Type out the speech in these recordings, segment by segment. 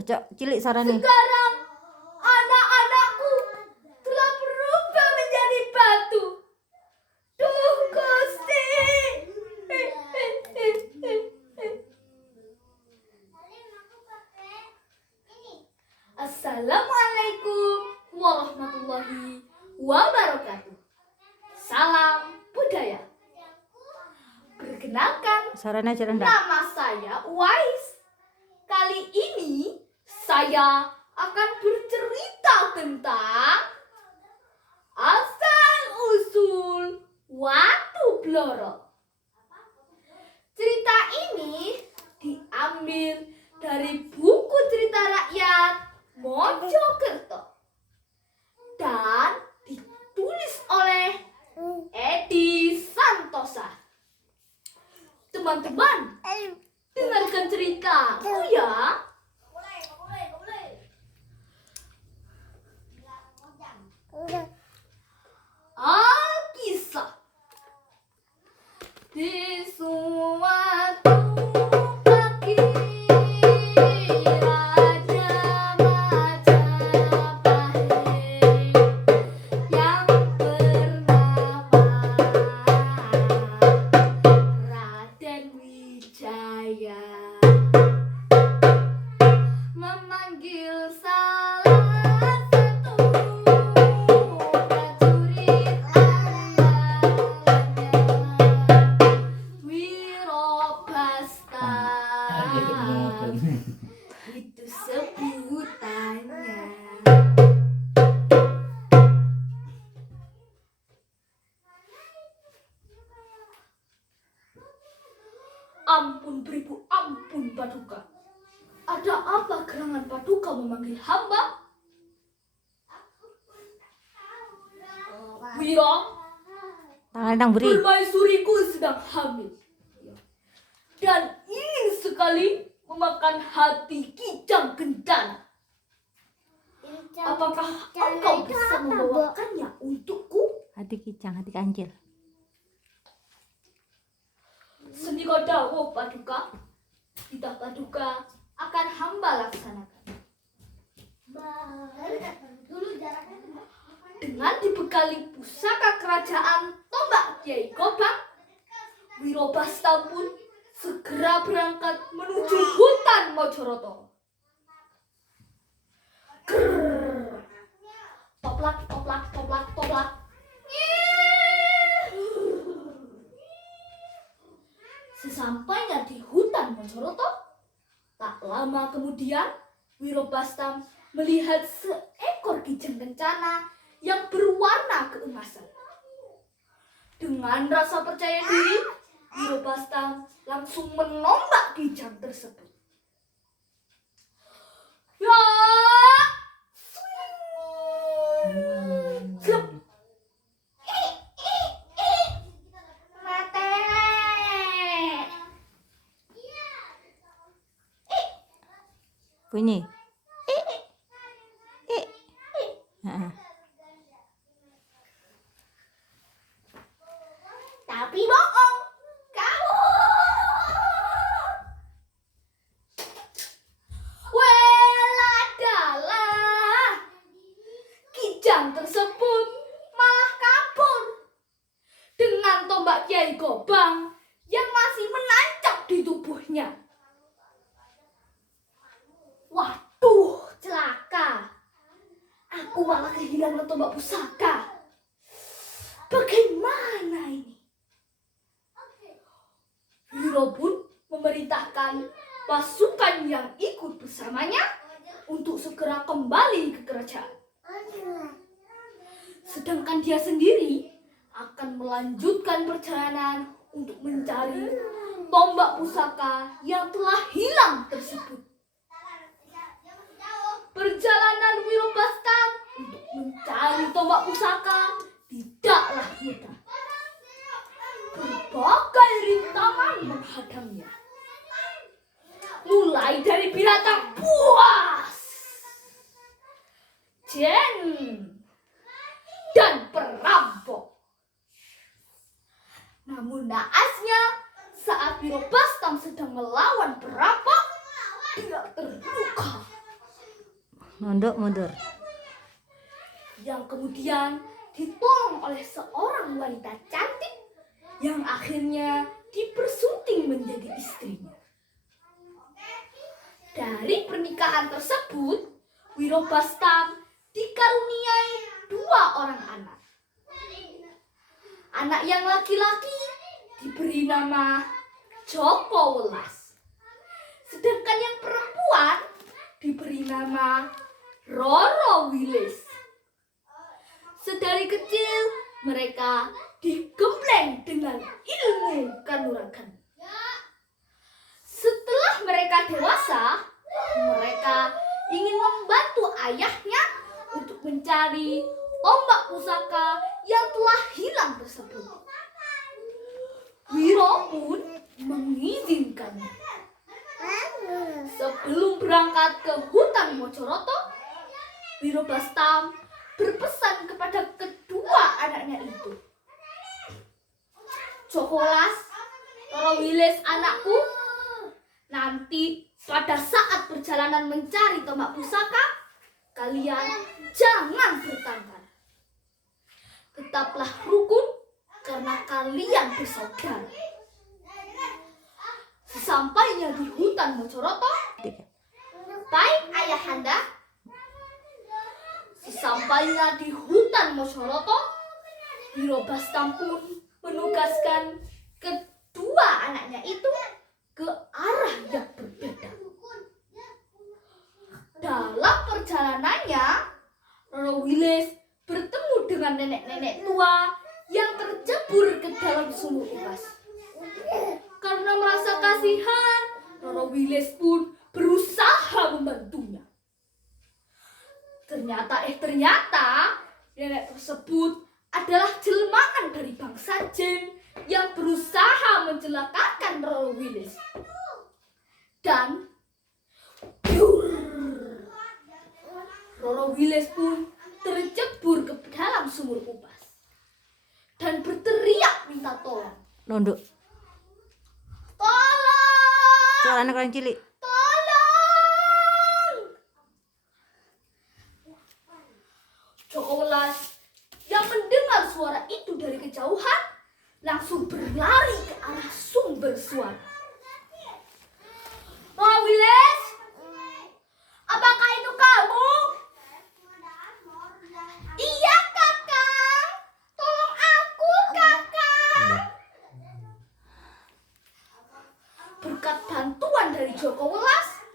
Ojo cilik sarane. Sekarang anak-anakku telah berubah menjadi batu. Duh Gusti. Assalamualaikum warahmatullahi wabarakatuh. Salam budaya. Perkenalkan, Sarane aja rendah. nama saya Uwais. Kali ini saya akan bercerita tentang asal-usul Watu Bloro. Cerita ini diambil dari buku cerita rakyat Mojokerto dan ditulis oleh Edi Santosa. Teman-teman, dengarkan ceritaku ya. Alkisah. Di suatu pagi Raja Majapahit yang bernama Raden Wijaya memanggil salah satu prajurit andalannya, Wirobasta. Itu sebutannya. Ampun beribu, ampun Paduka. Ada apa gerangan Paduka memanggil hamba? Wiro, Tangan nang beri. permaisuriku sedang hamil dan ingin sekali memakan hati Kijang Kencana. Apakah engkau bisa membawakannya untukku? Hati kijang, hati kancil. Sendika dawuh Paduka, titah Paduka akan hamba laksanakan. Dengan dibekali pusaka kerajaan tombak Kiai Gobang, Wirobasta pun segera berangkat menuju hutan Mojoroto. Grrrr. Toplak, toplak, toplak, toplak. Sesampainya di hutan Mojoroto, tak lama kemudian Wirobasta melihat seekor kijang kencana yang berwarna keemasan. Dengan rasa percaya diri, Wirobasta langsung menombak kijang tersebut. Ya, swing, slep. Mate. Bunyi. Heeh. Tapi bohong, kamu. Weladalah, kijang tersebut malah kabur dengan tombak Kiai Gobang yang masih menancap di tubuhnya. Waduh, celaka. Aku malah kehilangan tombak pusaka. Bagaimana ini? Wiro pun memerintahkan pasukan yang ikut bersamanya untuk segera kembali ke kerajaan. Sedangkan dia sendiri akan melanjutkan perjalanan untuk mencari tombak pusaka yang telah hilang tersebut. Perjalanan Wirobasta untuk mencari tombak pusaka tidaklah mudah. Berbagai rintangan menghadangnya. Mulai dari binatang buas, jin, dan perampok. Namun naasnya saat Wirobasta sedang melawan perampok, dia terluka Nunduk mundur. yang kemudian ditolong oleh seorang wanita cantik yang akhirnya dipersunting menjadi istrinya. Dari pernikahan tersebut, Wirobastam dikaruniai 2 orang anak. Anak yang laki-laki diberi nama Joko Welas, sedangkan yang perempuan diberi nama Roro Wilis. Sedari kecil mereka digembleng dengan ilmu kanuragan. Setelah mereka dewasa, mereka ingin membantu ayahnya untuk mencari tombak pusaka yang telah hilang tersebut. Wiro pun mengizinkannya. Sebelum berangkat ke hutan Mojoroto, Wirobastam berpesan kepada kedua anaknya itu. Joko Welas, Roro Wilis anakku, nanti pada saat perjalanan mencari tombak pusaka, kalian jangan bertengkar. Tetaplah rukun karena kalian bersaudara. Sesampainya di hutan Mojoroto, baik ayahanda. Sesampainya di hutan Mojoroto, Wirobastam pun menugaskan kedua anaknya itu ke arah yang berbeda. Dalam perjalanannya, Roro Wilis bertemu dengan nenek-nenek tua yang terjebur ke dalam sumur upas. Karena merasa kasihan, Roro Wilis pun berusaha membantunya. Ternyata nenek tersebut adalah jelmaan dari bangsa jin yang berusaha mencelakakan Roro Wilis. Dan Roro Wilis pun terjebur ke dalam sumur upas dan berteriak minta tolong. Nunduk. Tolong! Soal anak orang cilik. Joko Welas yang mendengar suara itu dari kejauhan langsung berlari ke arah sumber suara. Roro Wilis, apakah itu kamu? Iya kakak, tolong aku kakak. Berkat bantuan dari Joko Welas,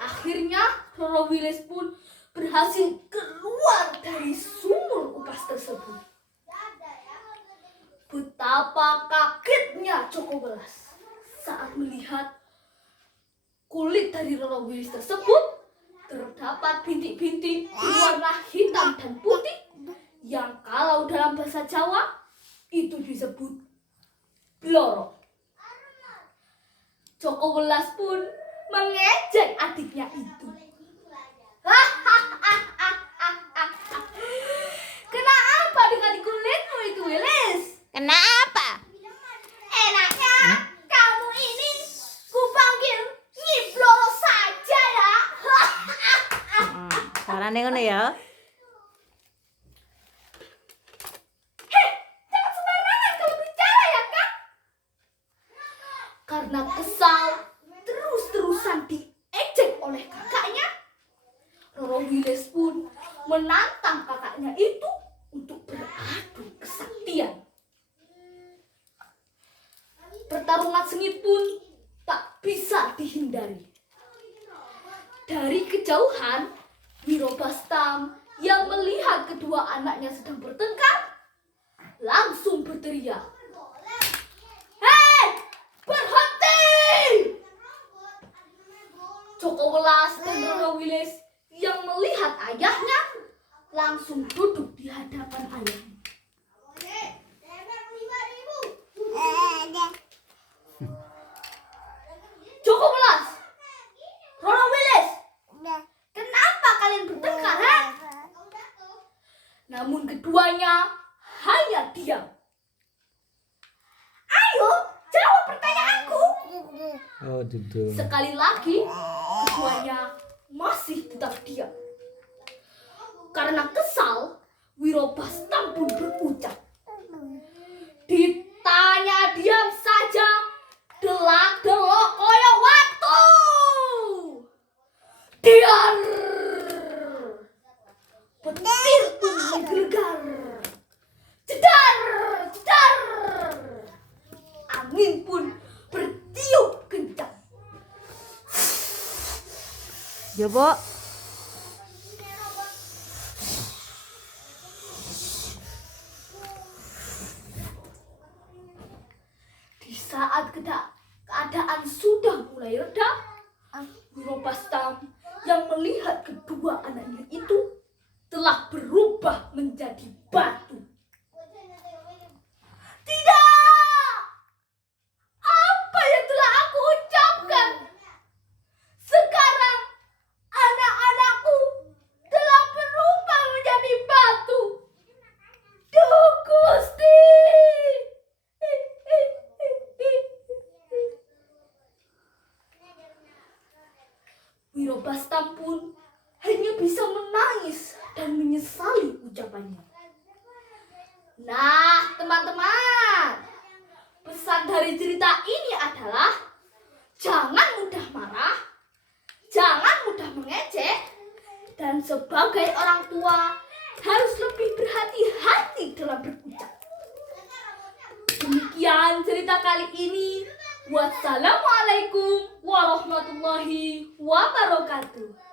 akhirnya Roro Wilis pun berhasil keluar dari sumur upas tersebut. Betapa kagetnya Joko Welas saat melihat kulit dari Roro Wilis tersebut terdapat bintik-bintik berwarna hitam dan putih yang kalau dalam bahasa Jawa itu disebut blorok. Joko Welas pun mengejek adiknya itu. Kenapa dengan kulitmu itu, Wilis? Kenapa? Enaknya kamu ini kupanggil Nyi Bloro saja ya. Carane ngono ya. Hei, jangan sembarangan kalau bicara ya, Kak. Karena kesal terus-terusan diejek oleh kakaknya, Roro Wilis pun menantang kakaknya itu untuk beradu kesaktian. Pertarungan sengit pun tak bisa dihindari. Dari kejauhan, Wirobastam yang melihat kedua anaknya sedang bertengkar langsung berteriak, "Hei, berhenti!" Joko Welas dan Roro Wilis yang melihat ayahnya langsung duduk di hadapan ayahnya. Joko Welas, Roro Wilis, kenapa kalian bertengkar, he? Namun keduanya hanya diam. Ayo, jawab pertanyaanku. Oh, duduk. Sekali lagi, keduanya masih tetap diam. Karena kesal, Wirobastam pun berucap. Ditanya diam saja, delak-delok koyo watu. Diar. Petir pun menggelegar. Jedar, jedar. Angin pun bertiup kencang. Jobo. Di saat keadaan sudah mulai reda, Wirobastam yang melihat kedua anaknya itu telah berubah menjadi batu. Tidak! Apa yang telah aku ucapkan? Sekarang anak-anakku telah berubah menjadi batu. Duh Gusti! Wirobastam pun hanya bisa menangis dan menyesali ucapannya. Nah, teman-teman, pesan dari cerita ini adalah jangan mudah marah, jangan mudah mengejek, dan sebagai orang tua harus lebih berhati-hati dalam berucap. Demikian cerita kali ini. Wassalamualaikum warahmatullahi wabarakatuh.